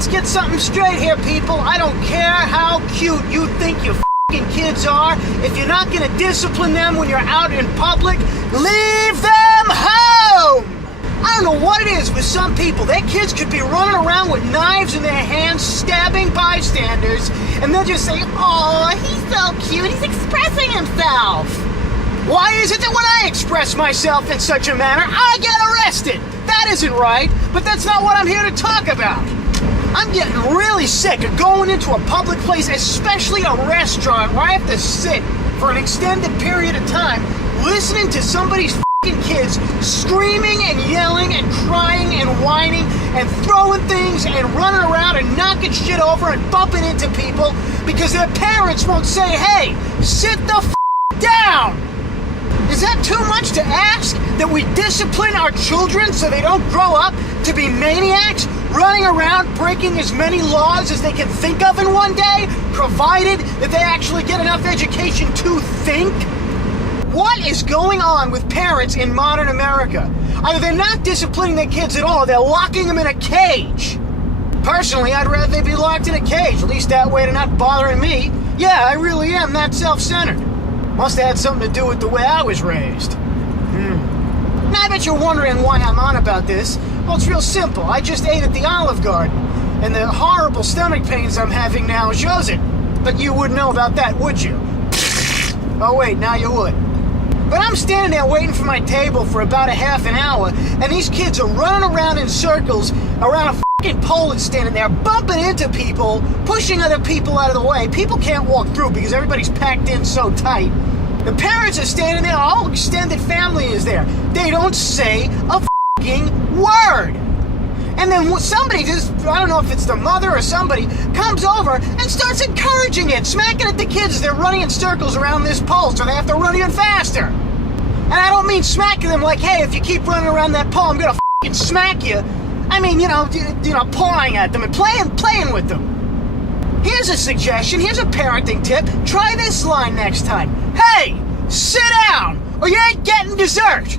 Let's get something straight here, people. I don't care how cute you think your f***ing kids are. If you're not gonna discipline them when you're out in public, leave them home! I don't know what it is with some people. Their kids could be running around with knives in their hands, stabbing bystanders, and they'll just say, "Oh, he's so cute, he's expressing himself." Why is it that when I express myself in such a manner, I get arrested? That isn't right, but that's not what I'm here to talk about. I'm getting really sick of going into a public place, especially a restaurant, where I have to sit for an extended period of time listening to somebody's f***ing kids screaming and yelling and crying and whining and throwing things and running around and knocking shit over and bumping into people because their parents won't say, "Hey, sit the f*** down." Is that too much to ask, that we discipline our children so they don't grow up to be maniacs, running around breaking as many laws as they can think of in one day, provided that they actually get enough education to think? What is going on with parents in modern America? Either they're not disciplining their kids at all, or they're locking them in a cage. Personally, I'd rather they be locked in a cage, at least that way they're not bothering me. Yeah, I really am that self-centered. Must have had something to do with the way I was raised. Now I bet you're wondering why I'm on about this. Well, it's real simple. I just ate at the Olive Garden, and the horrible stomach pains I'm having now shows it. But you wouldn't know about that, would you? Oh wait, now you would. But I'm standing there waiting for my table for about a half an hour, and these kids are running around in circles around a f***ing pole that's standing there, bumping into people, pushing other people out of the way. People can't walk through because everybody's packed in so tight. The parents are standing there, all extended family is there. They don't say a f***ing word. And then somebody just, I don't know if it's the mother or somebody, comes over and starts encouraging it, smacking at the kids as they're running in circles around this pole, so they have to run even faster. And I don't mean smacking them like, "Hey, if you keep running around that pole, I'm gonna f***ing smack you." I mean, you know, pawing at them and playing with them. Here's a suggestion, here's a parenting tip. Try this line next time. "Hey, sit down, or you ain't getting dessert."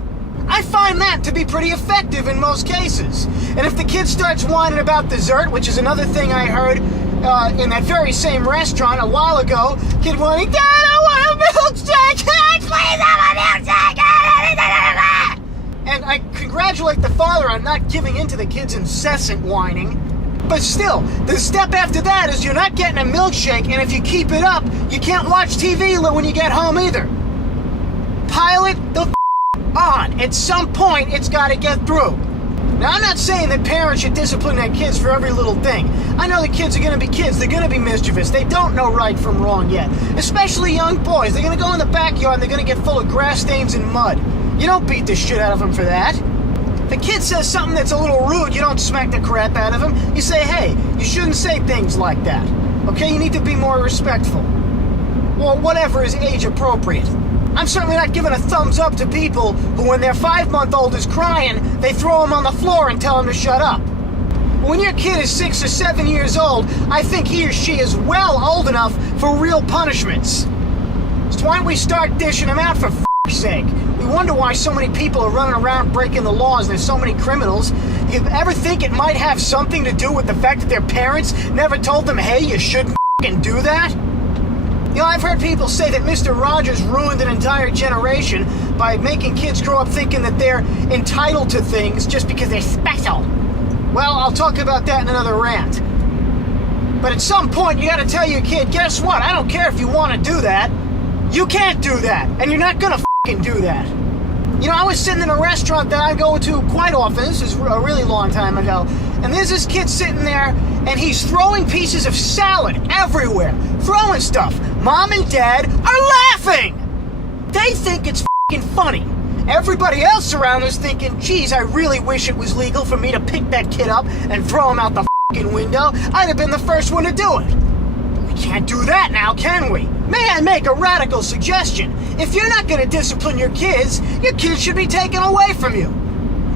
I find that to be pretty effective in most cases. And if the kid starts whining about dessert, which is another thing I heard in that very same restaurant a while ago, kid whining, "Dad, I want a milkshake! Can I please have a milkshake?" And I congratulate the father on not giving in to the kid's incessant whining. But still, the step after that is you're not getting a milkshake, and if you keep it up, you can't watch TV when you get home either. Pile it the on. At some point, it's got to get through. Now, I'm not saying that parents should discipline their kids for every little thing. I know the kids are going to be kids. They're going to be mischievous. They don't know right from wrong yet. Especially young boys. They're going to go in the backyard and they're going to get full of grass stains and mud. You don't beat the shit out of them for that. If a kid says something that's a little rude, you don't smack the crap out of him. You say, "Hey, you shouldn't say things like that. Okay, you need to be more respectful." Well, whatever is age appropriate. I'm certainly not giving a thumbs up to people who, when their 5-month-old is crying, they throw him on the floor and tell him to shut up. When your kid is 6 or 7 years old, I think he or she is well old enough for real punishments. So why don't we start dishing them out for f***'s sake? We wonder why so many people are running around breaking the laws and there's so many criminals. You ever think it might have something to do with the fact that their parents never told them, "Hey, you shouldn't f***ing do that"? You know, I've heard people say that Mr. Rogers ruined an entire generation by making kids grow up thinking that they're entitled to things just because they're special. Well, I'll talk about that in another rant. But at some point, you gotta tell your kid, "Guess what? I don't care if you want to do that. You can't do that, and you're not gonna f***ing do that." You know, I was sitting in a restaurant that I go to quite often. This is a really long time ago. And there's this kid sitting there, and he's throwing pieces of salad everywhere. Throwing stuff. Mom and Dad are laughing. They think it's f***ing funny. Everybody else around is thinking, "Geez, I really wish it was legal for me to pick that kid up and throw him out the f***ing window. I'd have been the first one to do it." But we can't do that now, can we? May I make a radical suggestion? If you're not going to discipline your kids should be taken away from you.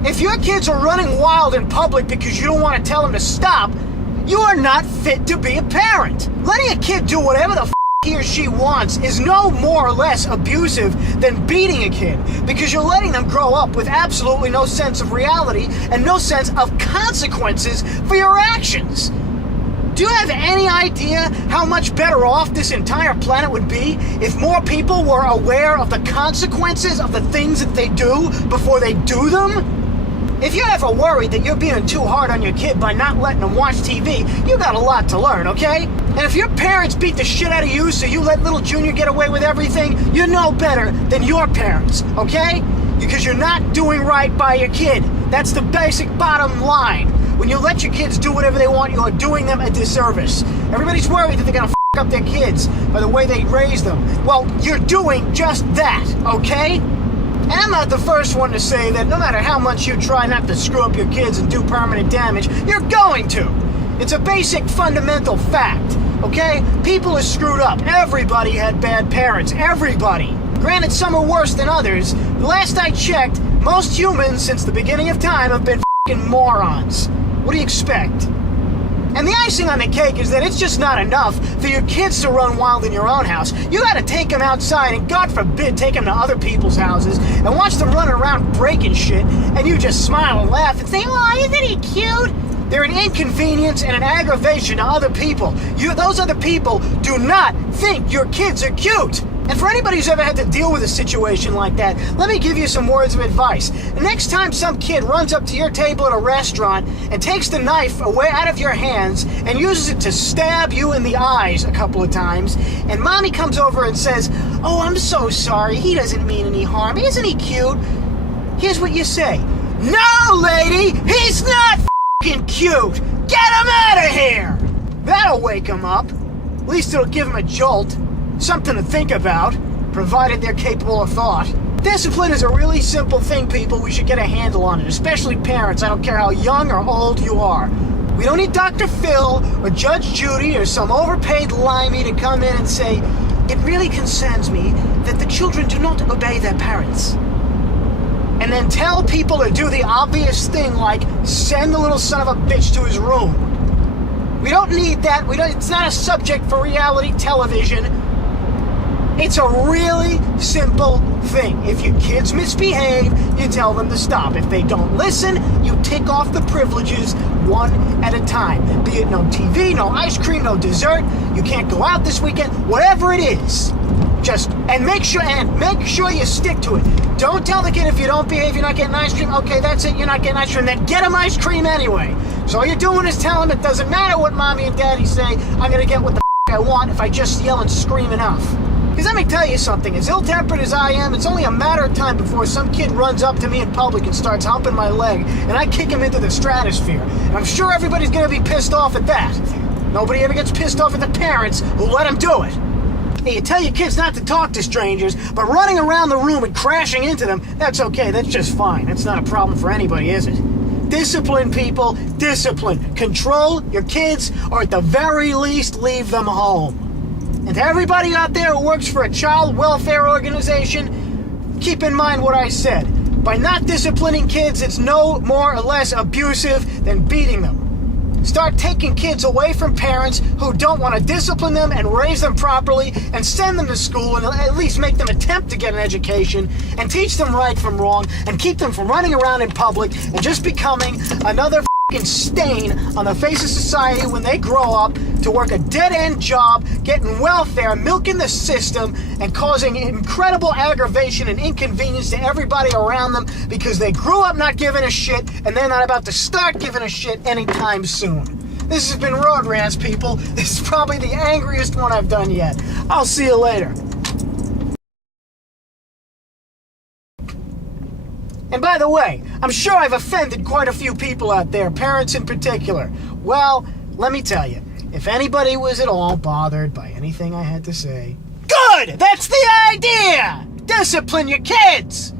If your kids are running wild in public because you don't want to tell them to stop, you are not fit to be a parent. Letting a kid do whatever the f*** he or she wants is no more or less abusive than beating a kid, because you're letting them grow up with absolutely no sense of reality and no sense of consequences for your actions. Do you have any idea how much better off this entire planet would be if more people were aware of the consequences of the things that they do before they do them? If you're ever worried that you're being too hard on your kid by not letting them watch TV, you got a lot to learn, okay? And if your parents beat the shit out of you so you let little Junior get away with everything, you're no better than your parents, okay? Because you're not doing right by your kid. That's the basic bottom line. When you let your kids do whatever they want, you are doing them a disservice. Everybody's worried that they're gonna f*** up their kids by the way they raise them. Well, you're doing just that, okay? And I'm not the first one to say that no matter how much you try not to screw up your kids and do permanent damage, you're going to. It's a basic fundamental fact, okay? People are screwed up. Everybody had bad parents. Everybody. Granted, some are worse than others. The last I checked, most humans since the beginning of time have been f***ing morons. What do you expect? And the icing on the cake is that it's just not enough for your kids to run wild in your own house. You gotta take them outside and, God forbid, take them to other people's houses and watch them run around breaking shit, and you just smile and laugh and say, "Oh, isn't he cute?" They're an inconvenience and an aggravation to other people. Those other people do not think your kids are cute. And for anybody who's ever had to deal with a situation like that, let me give you some words of advice. The next time some kid runs up to your table at a restaurant and takes the knife away out of your hands and uses it to stab you in the eyes a couple of times, and mommy comes over and says, "Oh, I'm so sorry, he doesn't mean any harm, isn't he cute?" Here's what you say. "No, lady, he's not f***ing cute. Get him out of here." That'll wake him up. At least it'll give him a jolt. Something to think about, provided they're capable of thought. Discipline is a really simple thing, people. We should get a handle on it, especially parents. I don't care how young or old you are. We don't need Dr. Phil or Judge Judy or some overpaid limey to come in and say, "It really concerns me that the children do not obey their parents." And then tell people to do the obvious thing like send the little son of a bitch to his room. We don't need that. It's not a subject for reality television. It's a really simple thing. If your kids misbehave, you tell them to stop. If they don't listen, you tick off the privileges one at a time. Be it no TV, no ice cream, no dessert, you can't go out this weekend, whatever it is. Make sure you stick to it. Don't tell the kid if you don't behave, you're not getting ice cream. Okay, that's it, you're not getting ice cream. Then get him ice cream anyway. So all you're doing is telling him it doesn't matter what mommy and daddy say, I'm gonna get what the I want if I just yell and scream enough. Because let me tell you something, as ill-tempered as I am, it's only a matter of time before some kid runs up to me in public and starts humping my leg, and I kick him into the stratosphere. And I'm sure everybody's going to be pissed off at that. Nobody ever gets pissed off at the parents who let them do it. Hey, you tell your kids not to talk to strangers, but running around the room and crashing into them, that's okay, that's just fine. That's not a problem for anybody, is it? Discipline, people, discipline. Control your kids, or at the very least, leave them home. And to everybody out there who works for a child welfare organization, keep in mind what I said. By not disciplining kids, it's no more or less abusive than beating them. Start taking kids away from parents who don't want to discipline them and raise them properly, and send them to school and at least make them attempt to get an education and teach them right from wrong and keep them from running around in public and just becoming another stain on the face of society when they grow up to work a dead-end job, getting welfare, milking the system, and causing incredible aggravation and inconvenience to everybody around them because they grew up not giving a shit and they're not about to start giving a shit anytime soon. This has been Road Rants, people. This is probably the angriest one I've done yet. I'll see you later. And by the way, I'm sure I've offended quite a few people out there, parents in particular. Well, let me tell you, if anybody was at all bothered by anything I had to say, good! That's the idea! Discipline your kids!